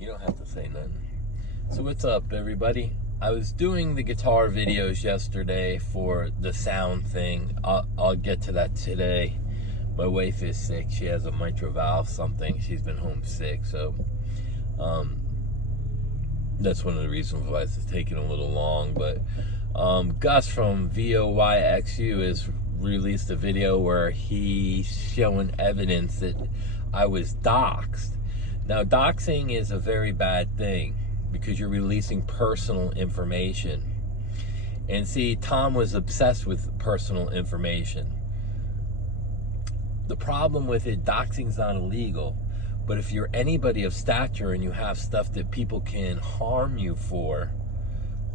You don't have to say nothing. So what's up, everybody? I was doing the guitar videos yesterday for the sound thing. I'll get to that today. My wife is sick. She has a mitral valve something. She's been home sick, so that's one of the reasons why it's taking a little long. But Gus from VOYXU has released a video where he's showing evidence that I was doxxed. Now, doxing is a very bad thing because you're releasing personal information. And see, Tom was obsessed with personal information. The problem with it, doxing's not illegal, but if you're anybody of stature and you have stuff that people can harm you for,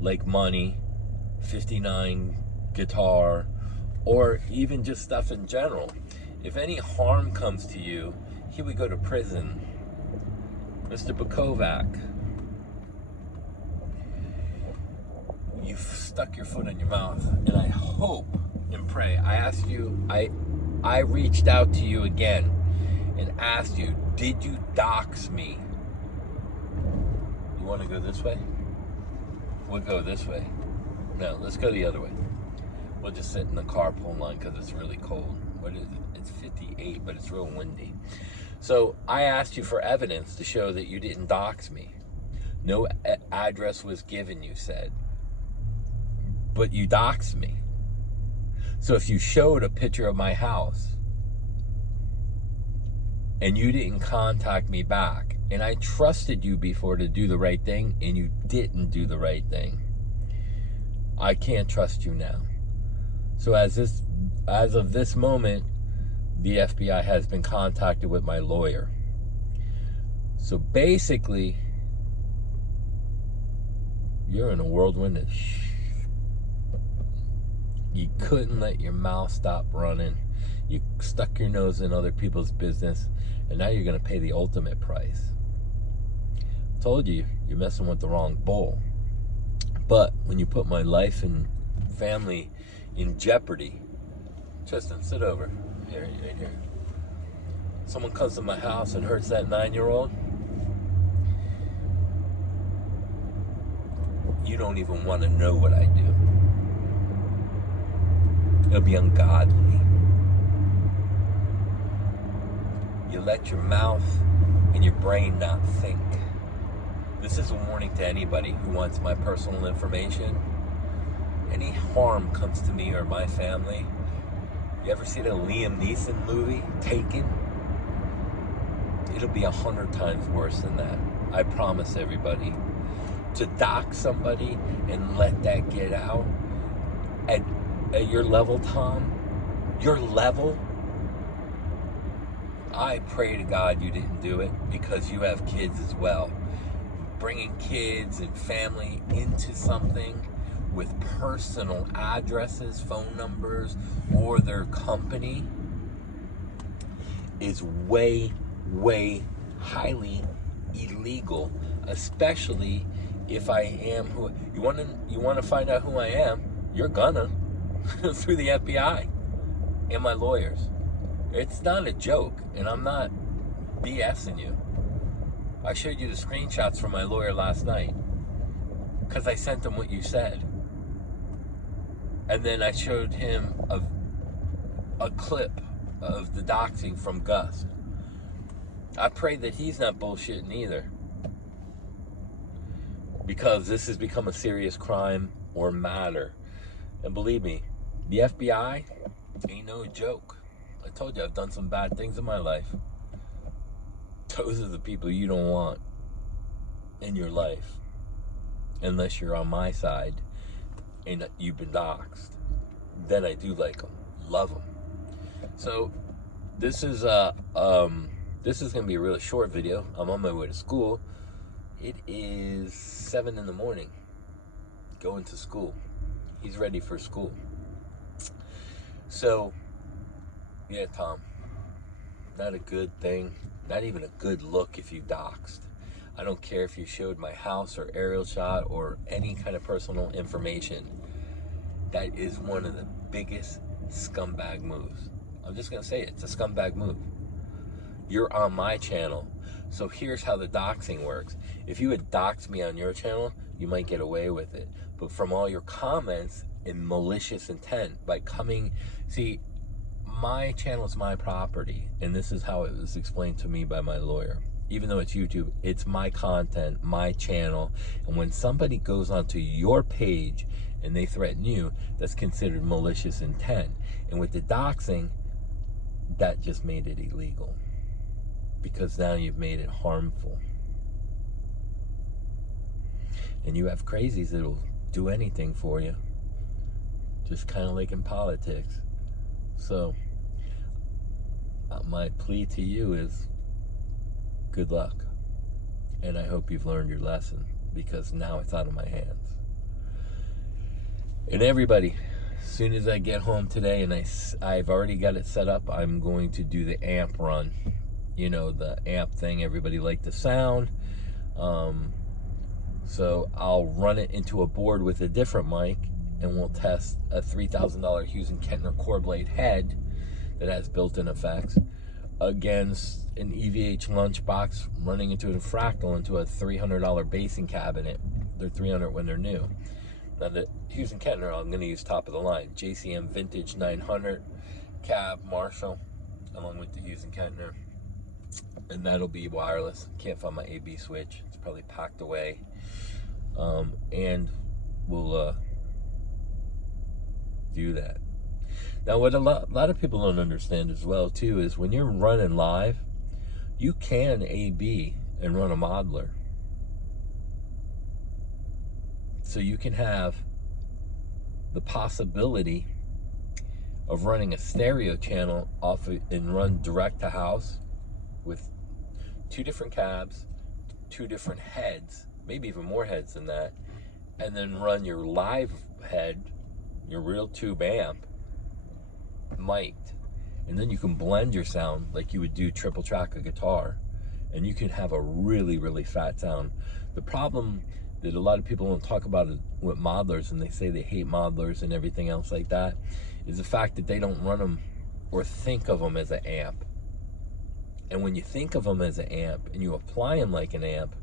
like money, 59 guitar, or even just stuff in general, if any harm comes to you, he would go to prison. Mr. Bukovac, you've stuck your foot in your mouth, and I hope and pray. I asked you, I reached out to you again and asked you, did you dox me? You want to go this way? We'll go this way. No, let's go the other way. We'll just sit in the carpool line because it's really cold. What is it? It's 58, but it's real windy. So I asked you for evidence to show that you didn't dox me. No address was given, you said. But you doxed me. So if you showed a picture of my house and you didn't contact me back, and I trusted you before to do the right thing, and you didn't do the right thing, I can't trust you now. So as of this moment, the FBI has been contacted with my lawyer. So basically, you're in a whirlwind of you couldn't let your mouth stop running. You stuck your nose in other people's business, and now you're going to pay the ultimate price. I told you, you're messing with the wrong bull. But when you put my life and family in jeopardy, Tristan, sit over. Here, right here. Someone comes to my house and hurts that 9-year-old. You don't even want to know what I do. It'll be ungodly. You let your mouth and your brain not think. This is a warning to anybody who wants my personal information. Any harm comes to me or my family. You ever see the Liam Neeson movie, Taken? It'll be 100 times worse than that. I promise everybody. To dox somebody and let that get out at your level, Tom, your level, I pray to God you didn't do it, because you have kids as well. Bringing kids and family into something with personal addresses, phone numbers, or their company is way, way highly illegal, especially if I am who you want to find out who I am. You're gonna through the FBI and my lawyers. It's not a joke, and I'm not BSing you. I showed you the screenshots from my lawyer last night because I sent him what you said. And then I showed him a clip of the doxing from Gus. I pray that he's not bullshitting either, because this has become a serious crime or matter. And believe me, the FBI ain't no joke. I told you I've done some bad things in my life. Those are the people you don't want in your life, unless you're on my side and you've been doxxed. Then I do like them, love them. So this is gonna be a really short video. I'm on my way to school. It is 7 in the morning. Going to school. He's ready for school. So yeah, Tom, not a good thing. Not even a good look if you doxed. I don't care if you showed my house or aerial shot or any kind of personal information. That is one of the biggest scumbag moves. I'm just going to say it. It's a scumbag move. You're on my channel. So here's how the doxing works. If you had doxed me on your channel, you might get away with it. But from all your comments in malicious intent, by coming, see, my channel is my property, and this is how it was explained to me by my lawyer. Even though it's YouTube, it's my content, my channel, and when somebody goes onto your page and they threaten you, that's considered malicious intent. And with the doxing, that just made it illegal, because now you've made it harmful. And you have crazies that'll do anything for you, just kind of like in politics. So my plea to you is good luck, and I hope you've learned your lesson, because now it's out of my hands. And everybody, as soon as I get home today, and I've already got it set up, I'm going to do the amp run. You know, the amp thing, everybody liked the sound. So I'll run it into a board with a different mic, and we'll test a $3,000 Hughes & Kettner core blade head that has built-in effects against an EVH lunchbox running into a fractal into a $300 basing cabinet. They're $300 when they're new. Now the Hughes & Kettner, I'm going to use top of the line, JCM Vintage 900 cab Marshall, along with the Hughes & Kettner, and that'll be wireless. Can't find my AB switch; it's probably packed away. And we'll do that. Now, what a lot of people don't understand as well too is when you're running live, you can AB and run a modeler. So you can have the possibility of running a stereo channel off and run direct to house with 2 different cabs, 2 different heads, maybe even more heads than that, and then run your live head, your real tube amp, mic'd, and then you can blend your sound like you would do triple track a guitar, and you can have a really, really fat sound. The problem that a lot of people don't talk about with modelers, and they say they hate modelers and everything else like that, is the fact that they don't run them or think of them as an amp. And when you think of them as an amp and you apply them like an amp,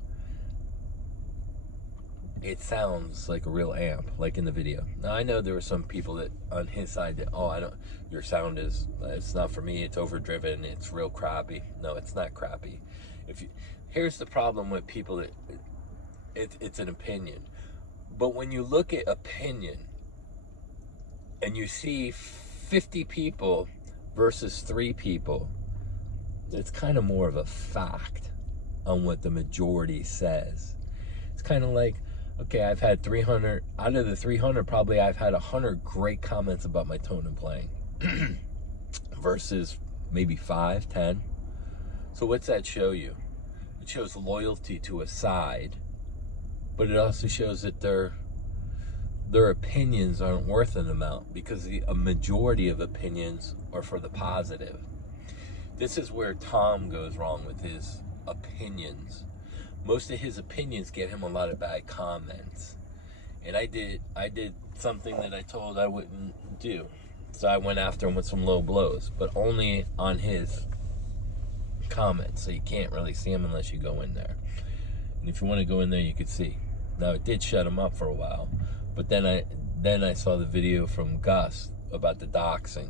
it sounds like a real amp, like in the video. Now, I know there were some people that on his side that, oh, your sound it's not for me, it's overdriven, it's real crappy. No, it's not crappy. Here's the problem with people that it's an opinion. But when you look at opinion and you see 50 people versus 3 people, it's kind of more of a fact on what the majority says. It's kind of like, okay, I've had 300, out of the 300, probably I've had 100 great comments about my tone and playing versus maybe 5, 10. So what's that show you? It shows loyalty to a side, but it also shows that their opinions aren't worth an amount, because a majority of opinions are for the positive. This is where Tom goes wrong with his opinions. Most of his opinions get him a lot of bad comments. And I did something that I told I wouldn't do. So I went after him with some low blows, but only on his comments. So you can't really see him unless you go in there. And if you want to go in there, you could see. Now, it did shut him up for a while, but then I saw the video from Gus about the doxing.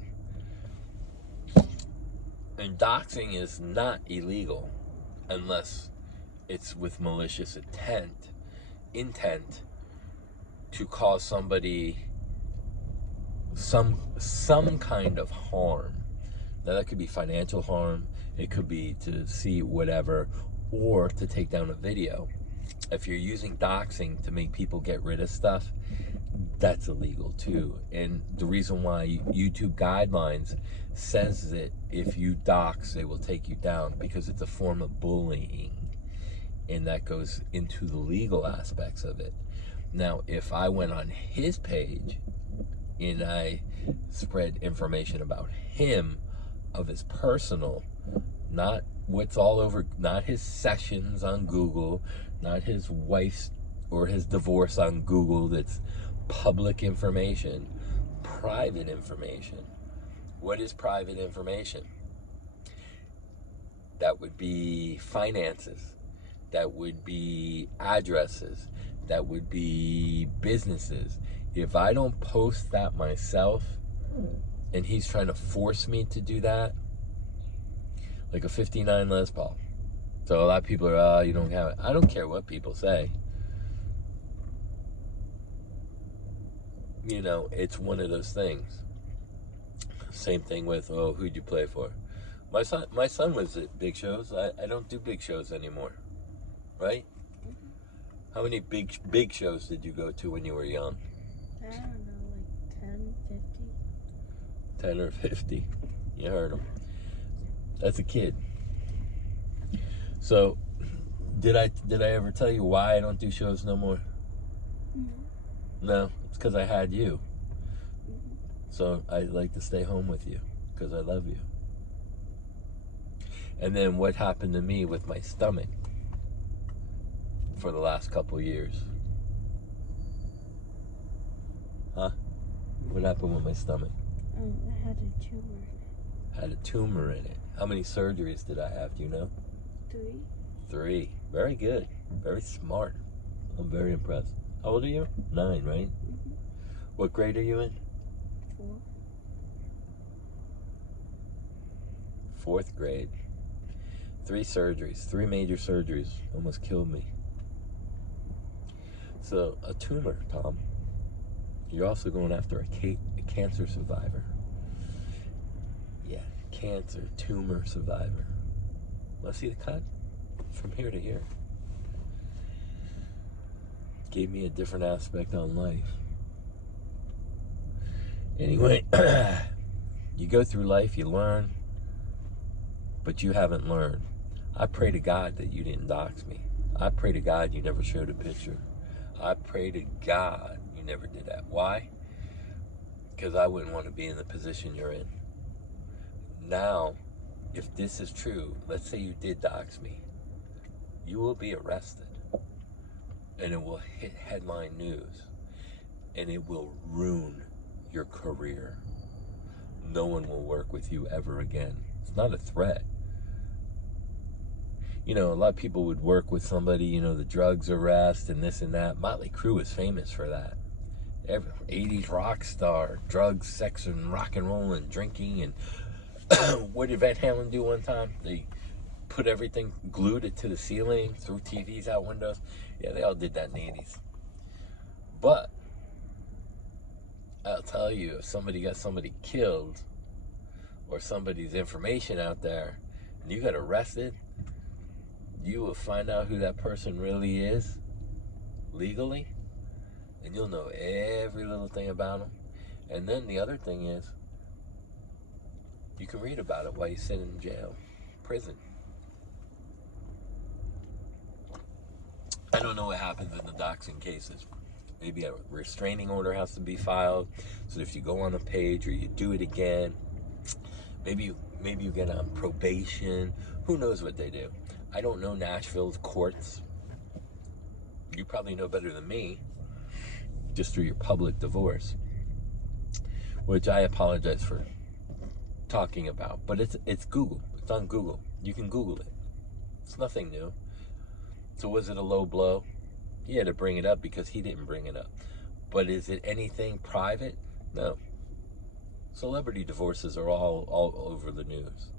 And doxing is not illegal unless it's with malicious intent to cause somebody some kind of harm. Now, that could be financial harm, it could be to see whatever, or to take down a video. If you're using doxing to make people get rid of stuff, that's illegal too. And the reason why YouTube guidelines says that if you dox, they will take you down, because it's a form of bullying, and that goes into the legal aspects of it. Now, if I went on his page and I spread information about him, of his personal, not what's all over, not his sessions on Google, not his wife's or his divorce on Google, that's public information, private information. What is private information? That would be finances. That would be addresses. That would be businesses. If I don't post that myself, and he's trying to force me to do that, like a 59 Les Paul. So a lot of people are, you don't have it. I don't care what people say. You know, it's one of those things. Same thing with, who'd you play for? My son was at big shows. I don't do big shows anymore, right? How many big shows did you go to when you were young? I don't know, like 10, 50. 10 or 50. You heard him. That's a kid. So, did I ever tell you why I don't do shows no more? No, it's because I had you. So I like to stay home with you because I love you. And then what happened to me with my stomach for the last couple years? Huh? What happened with my stomach? I had a tumor in it. Had a tumor in it. How many surgeries did I have? Do you know? 3. 3. Very good. Very smart. I'm very impressed. How old are you? 9, right? What grade are you in? 4. 4th grade. 3 surgeries. 3 major surgeries. Almost killed me. So, a tumor, Tom. You're also going after a cancer survivor. Yeah, cancer, tumor survivor. Want to see the cut? From here to here. Gave me a different aspect on life. Anyway, you go through life, you learn, but you haven't learned. I pray to God that you didn't dox me. I pray to God you never showed a picture. I pray to God you never did that. Why? Because I wouldn't want to be in the position you're in. Now, if this is true, let's say you did dox me, you will be arrested. And it will hit headline news. And it will ruin your career. No one will work with you ever again. It's not a threat. You know, a lot of people would work with somebody, you know, the drugs arrest and this and that. Motley Crue is famous for that. 80s rock star, drugs, sex, and rock and roll and drinking. And what did Van Halen do one time? They put everything, glued it to the ceiling, threw TVs out windows. Yeah, they all did that in the 80s. But I'll tell you, if somebody got somebody killed or somebody's information out there and you got arrested, you will find out who that person really is legally, and you'll know every little thing about them. And then the other thing is, you can read about it while you sit in jail, prison. I don't know what happens in the doxing cases. Maybe a restraining order has to be filed, so if you go on a page or you do it again, maybe you get on probation. Who knows what they do? I don't know Nashville's courts. You probably know better than me, just through your public divorce, which I apologize for talking about. But it's Google. It's on Google. You can Google it. It's nothing new. So was it a low blow? He had to bring it up because he didn't bring it up. But is it anything private? No. Celebrity divorces are all over the news.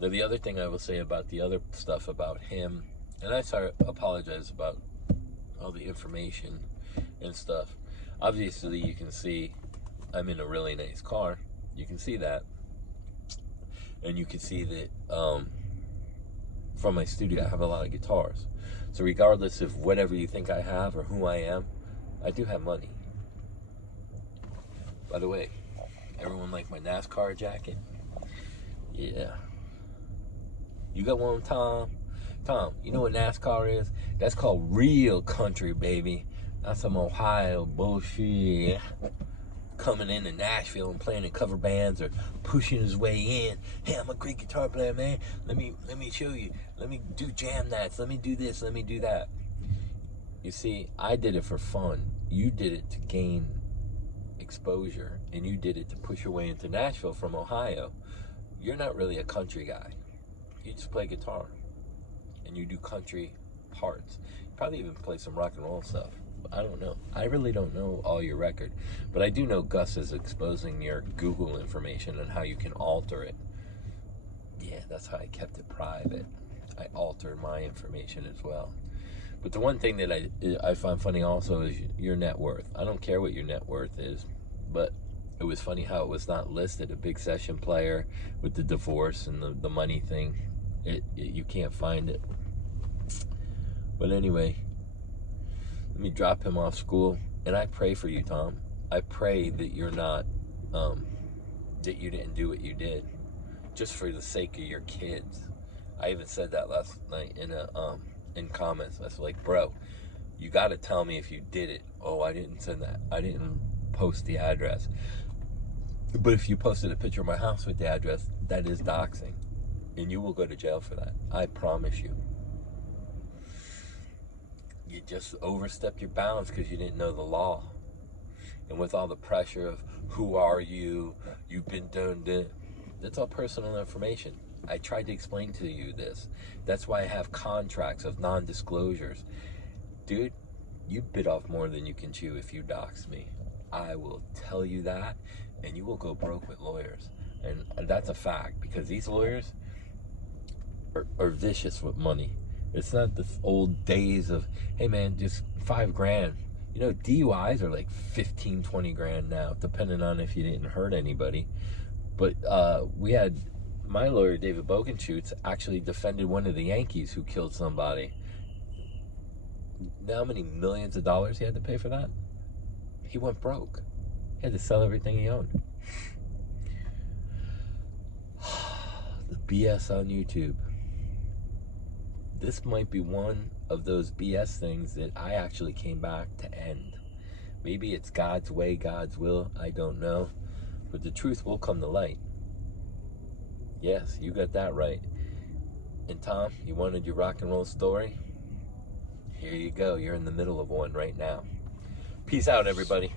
Now, the other thing I will say about the other stuff about him, and I apologize about all the information and stuff. Obviously, you can see I'm in a really nice car. You can see that. And you can see that from my studio, I have a lot of guitars. So regardless of whatever you think I have or who I am, I do have money. By the way, everyone like my NASCAR jacket? Yeah. You got one, Tom? Tom, you know what NASCAR is? That's called real country, baby. Not some Ohio bullshit. Coming into Nashville and playing in cover bands or pushing his way in. Hey, I'm a great guitar player, man. Let me show you. Let me do jam nights. Let me do this. Let me do that. You see, I did it for fun. You did it to gain exposure, and you did it to push your way into Nashville from Ohio. You're not really a country guy. You just play guitar and you do country parts. You probably even play some rock and roll stuff. I don't know. I really don't know all your record, but I do know Gus is exposing your Google information and how you can alter it. Yeah, that's how I kept it private. I altered my information as well. But the one thing that I find funny also is your net worth. I don't care what your net worth is, but it was funny how it was not listed. A big session player with the divorce and the money thing. You can't find it. But anyway, let me drop him off school. And I pray for you, Tom. I pray that you're not, that you didn't do what you did just for the sake of your kids. I even said that last night in comments. I was like, bro, you got to tell me if you did it. Oh, I didn't send that. I didn't post the address. But if you posted a picture of my house with the address, that is doxing. And you will go to jail for that. I promise you. You just overstepped your bounds because you didn't know the law. And with all the pressure of who are you, you've been done it. That's all personal information. I tried to explain to you this. That's why I have contracts of non-disclosures. Dude, you bit off more than you can chew if you dox me. I will tell you that, and you will go broke with lawyers. And that's a fact, because these lawyers are vicious with money. It's not the old days of, hey man, just $5,000. You know, DUIs are like 15, 20 grand now, depending on if you didn't hurt anybody. But we had my lawyer, David Bogenschutz, actually defended one of the Yankees who killed somebody. Know how many millions of dollars he had to pay for that? He went broke. He had to sell everything he owned. The BS on YouTube. This might be one of those BS things that I actually came back to end. Maybe it's God's way, God's will, I don't know. But the truth will come to light. Yes, you got that right. And Tom, you wanted your rock and roll story? Here you go. You're in the middle of one right now. Peace out, everybody.